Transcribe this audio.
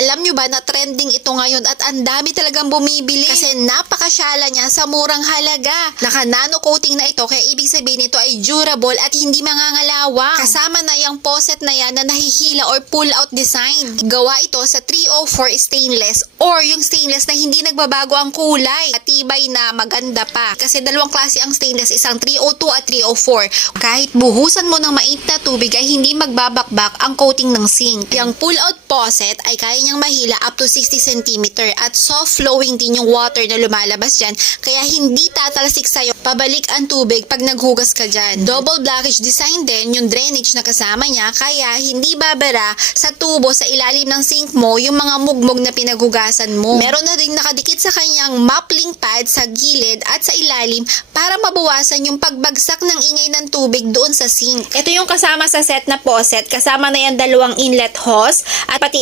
Alam nyo ba na trending ito ngayon at ang dami talagang bumibili kasi napakasyala niya sa murang halaga. Naka-nano coating na ito kaya ibig sabihin nito ay durable at hindi mangangalawang. Kasama na yung poset na yan na nahihila or pull-out design. Gawa ito sa 304 stainless or yung stainless na hindi nagbabago ang kulay. Matibay na maganda pa. Kasi dalawang klase ang stainless, isang 302 at 304. Kahit buhusan mo ng mainit na tubig ay hindi magbabakbak ang coating ng sink. Yung pull-out faucet ay kaya niyang mahila up to 60 cm at soft flowing din yung water na lumalabas dyan kaya hindi tatalsik sa'yo pabalik ang tubig pag naghugas ka dyan. Double blockage design din yung drainage na kasama niya kaya hindi babara sa tubo sa ilalim ng sink mo yung mga mugmog na pinaghugasan mo. Meron na rin nakadikit sa kanyang muffling pad sa gilid at sa ilalim para mabawasan yung pagbagsak ng ingay ng tubig doon sa sink. Ito yung kasama sa set na faucet, kasama na yan dalawang inlet hose at pati